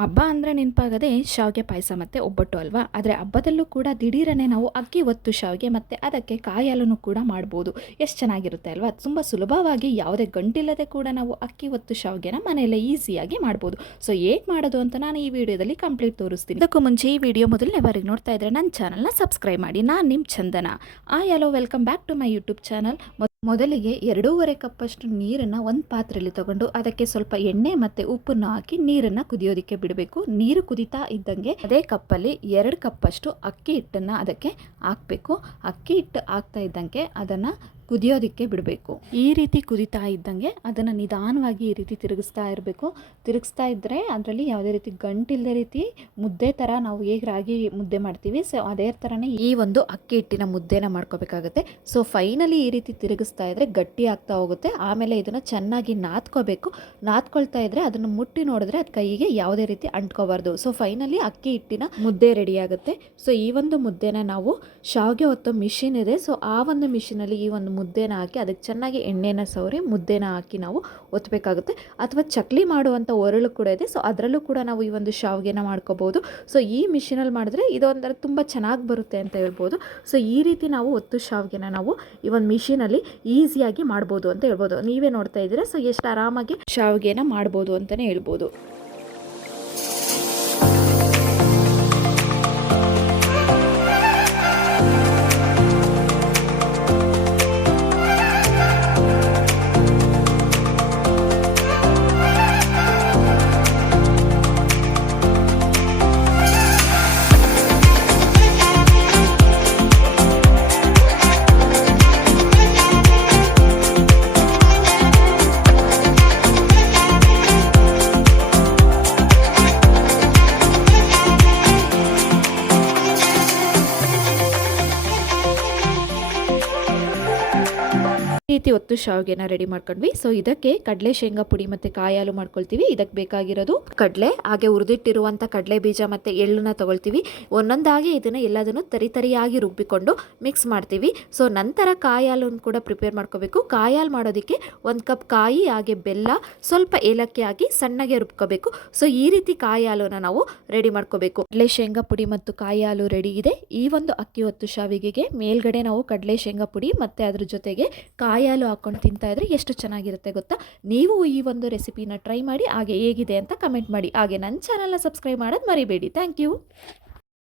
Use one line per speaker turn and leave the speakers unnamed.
ಹಬ್ಬ ಅಂದರೆ ನೆನಪಾಗದೆ ಶಾವಿಗೆ ಪಾಯಸ ಮತ್ತು ಒಬ್ಬಟ್ಟು ಅಲ್ವಾ? ಆದರೆ ಹಬ್ಬದಲ್ಲೂ ಕೂಡ ದಿಢೀರನೆ ನಾವು ಅಕ್ಕಿ ಒತ್ತು ಶಾವಿಗೆ ಮತ್ತು ಅದಕ್ಕೆ ಕಾಯಿ ಹಾಲನ್ನು ಕೂಡ ಮಾಡ್ಬೋದು. ಎಷ್ಟು ಚೆನ್ನಾಗಿರುತ್ತೆ ಅಲ್ವಾ? ತುಂಬ ಸುಲಭವಾಗಿ ಯಾವುದೇ ಗಂಟಿಲ್ಲದೆ ಕೂಡ ನಾವು ಅಕ್ಕಿ ಒತ್ತು ಶಾವಿಗೆನ ಮನೆಯಲ್ಲೇ ಈಸಿಯಾಗಿ ಮಾಡ್ಬೋದು. ಸೊ ಹೇಗೆ ಮಾಡೋದು ಅಂತ ನಾನು ಈ ವಿಡಿಯೋದಲ್ಲಿ ಕಂಪ್ಲೀಟ್ ತೋರಿಸ್ತೀನಿ. ಅದಕ್ಕೂ ಮುಂಚೆ ಈ ವಿಡಿಯೋ ಮೊದಲನೇ ಬಾರಿಗೆ ನೋಡ್ತಾ ಇದ್ರೆ ನನ್ನ ಚಾನಲ್ನ ಸಬ್ಸ್ಕ್ರೈಬ್ ಮಾಡಿ. ನಾನು ನಿಮ್ಮ ಚಂದನ. ಆ hello welcome back to my YouTube channel ಮೊದಲಿಗೆ ಎರಡೂವರೆ ಕಪ್ಪಷ್ಟು ನೀರನ್ನು ಒಂದು ಪಾತ್ರೆಯಲ್ಲಿ ತಗೊಂಡು ಅದಕ್ಕೆ ಸ್ವಲ್ಪ ಎಣ್ಣೆ ಮತ್ತು ಉಪ್ಪನ್ನು ಹಾಕಿ ನೀರನ್ನು ಕುದಿಯೋದಕ್ಕೆ ಬಿಡಬೇಕು. ನೀರು ಕುದಿತಾ ಇದ್ದಂಗೆ ಅದೇ ಕಪ್ಪಲ್ಲಿ ಎರಡು ಕಪ್ಪಷ್ಟು ಅಕ್ಕಿ ಹಿಟ್ಟನ್ನು ಅದಕ್ಕೆ ಹಾಕಬೇಕು. ಅಕ್ಕಿ ಹಿಟ್ಟು ಹಾಕ್ತಾ ಇದ್ದಂಗೆ ಅದನ್ನು ಕುದಿಯೋದಕ್ಕೆ ಬಿಡಬೇಕು. ಈ ರೀತಿ ಕುದಿತಾ ಇದ್ದಂಗೆ ಅದನ್ನು ನಿಧಾನವಾಗಿ ಈ ರೀತಿ ತಿರುಗಿಸ್ತಾ ಇರಬೇಕು. ತಿರುಗಿಸ್ತಾ ಇದ್ದರೆ ಅದರಲ್ಲಿ ಯಾವುದೇ ರೀತಿ ಗಂಟಿಲ್ಲದೆ ರೀತಿ ಮುದ್ದೆ ಥರ ನಾವು ಹೇಗೆ ರಾಗಿ ಮುದ್ದೆ ಮಾಡ್ತೀವಿ, ಸೊ ಅದೇ ಥರನೇ ಈ ಒಂದು ಅಕ್ಕಿ ಹಿಟ್ಟಿನ ಮುದ್ದೆನ ಮಾಡ್ಕೋಬೇಕಾಗುತ್ತೆ. ಸೊ ಫೈನಲಿ ಈ ರೀತಿ ತಿರುಗಿಸ್ತಾ ಇದ್ದರೆ ಗಟ್ಟಿ ಆಗ್ತಾ ಹೋಗುತ್ತೆ. ಆಮೇಲೆ ಇದನ್ನು ಚೆನ್ನಾಗಿ ನಾದ್ಕೋಬೇಕು. ನಾದ್ಕೊಳ್ತಾ ಇದ್ದರೆ ಅದನ್ನು ಮುಟ್ಟಿ ನೋಡಿದ್ರೆ ಅದು ಕೈಗೆ ಯಾವುದೇ ರೀತಿ ಅಂಟ್ಕೋಬಾರ್ದು. ಸೊ ಫೈನಲಿ ಅಕ್ಕಿ ಹಿಟ್ಟಿನ ಮುದ್ದೆ ರೆಡಿ ಆಗುತ್ತೆ. ಸೊ ಈ ಒಂದು ಮುದ್ದೆನ ನಾವು ಶಾವಿಗೆ ಹೊತ್ತೋ ಮಿಷಿನ್ ಇದೆ. ಸೊ ಆ ಒಂದು ಮಿಷಿನಲ್ಲಿ ಈ ಒಂದು ಮುದ್ದೆನ ಹಾಕಿ, ಅದಕ್ಕೆ ಚೆನ್ನಾಗಿ ಎಣ್ಣೆನ ಸವರಿ, ಮುದ್ದೆನ ಹಾಕಿ ನಾವು ಒತ್ತಬೇಕಾಗುತ್ತೆ ಅಥವಾ ಚಕ್ಲಿ ಮಾಡುವಂಥ ಒರಳು ಕೂಡ ಇದೆ. ಸೊ ಅದರಲ್ಲೂ ಕೂಡ ನಾವು ಈ ಒಂದು ಶಾವಿಗೆನ ಮಾಡ್ಕೋಬೋದು. ಸೊ ಈ ಮಿಷಿನಲ್ಲಿ ಮಾಡಿದ್ರೆ ಇದೊಂಥರ ತುಂಬ ಚೆನ್ನಾಗಿ ಬರುತ್ತೆ ಅಂತ ಹೇಳ್ಬೋದು. ಸೊ ಈ ರೀತಿ ನಾವು ಒತ್ತು ಶಾವಿಗೆನ ನಾವು ಈ ಒಂದು ಮಿಷಿನಲ್ಲಿ ಈಸಿಯಾಗಿ ಮಾಡ್ಬೋದು ಅಂತ ಹೇಳ್ಬೋದು. ನೀವೇ ನೋಡ್ತಾ ಇದ್ದೀರಾ? ಸೊ ಎಷ್ಟು ಆರಾಮಾಗಿ ಶಾವಿಗೆನ ಮಾಡ್ಬೋದು ಅಂತಲೇ ಹೇಳ್ಬೋದು. ರೀತಿ ಒತ್ತು ಶಾವಿಗೆನ ರೆಡಿ ಮಾಡ್ಕೊಂಡ್ವಿ. ಸೊ ಇದಕ್ಕೆ ಕಡಲೆ, ಶೇಂಗಾ ಪುಡಿ ಮತ್ತು ಕಾಯಿ ಹಾಲು ಮಾಡ್ಕೊಳ್ತೀವಿ. ಇದಕ್ಕೆ ಬೇಕಾಗಿರೋದು ಕಡಲೆ. ಹಾಗೆ ಹುರಿದಿಟ್ಟಿರುವಂಥ ಕಡಲೆ ಬೀಜ ಮತ್ತು ಎಳ್ಳನ್ನ ತಗೊಳ್ತೀವಿ. ಒಂದೊಂದಾಗಿ ಇದನ್ನು ಎಲ್ಲದನ್ನು ತರಿತರಿಯಾಗಿ ರುಬ್ಬಿಕೊಂಡು ಮಿಕ್ಸ್ ಮಾಡ್ತೀವಿ. ಸೊ ನಂತರ ಕಾಯಿ ಕೂಡ ಪ್ರಿಪೇರ್ ಮಾಡ್ಕೋಬೇಕು. ಕಾಯಿ ಹಾಲು ಮಾಡೋದಕ್ಕೆ ಒಂದು ಕಪ್ ಕಾಯಿ, ಹಾಗೆ ಬೆಲ್ಲ, ಸ್ವಲ್ಪ ಏಲಕ್ಕಿ ಹಾಕಿ ಸಣ್ಣಗೆ ರುಬ್ಕೋಬೇಕು. ಸೊ ಈ ರೀತಿ ಕಾಯಿ ನಾವು ರೆಡಿ ಮಾಡ್ಕೋಬೇಕು. ಕಡಲೆ, ಶೇಂಗಾ ಪುಡಿ ಮತ್ತು ಕಾಯಿ ಹಾಲು ರೆಡಿ ಇದೆ. ಈ ಒಂದು ಅಕ್ಕಿ ಹೊತ್ತು ಶಾವಿಗೆಗೆ ಮೇಲ್ಗಡೆ ನಾವು ಕಡಲೆ, ಶೇಂಗಾ ಪುಡಿ ಮತ್ತು ಅದ್ರ ಜೊತೆಗೆ ಕಾಯಿ ಹಾಲು ಹಾಕ್ಕೊಂಡು ತಿಂತಾ ಇದ್ರೆ ಎಷ್ಟು ಚೆನ್ನಾಗಿರುತ್ತೆ ಗೊತ್ತಾ? ನೀವು ಈ ಒಂದು ರೆಸಿಪಿನ ಟ್ರೈ ಮಾಡಿ, ಹಾಗೆ ಹೇಗಿದೆ ಅಂತ ಕಮೆಂಟ್ ಮಾಡಿ. ಹಾಗೆ ನನ್ನ ಚಾನಲ್ನ ಸಬ್ಸ್ಕ್ರೈಬ್ ಮಾಡೋದು ಮರಿಬೇಡಿ. Thank you.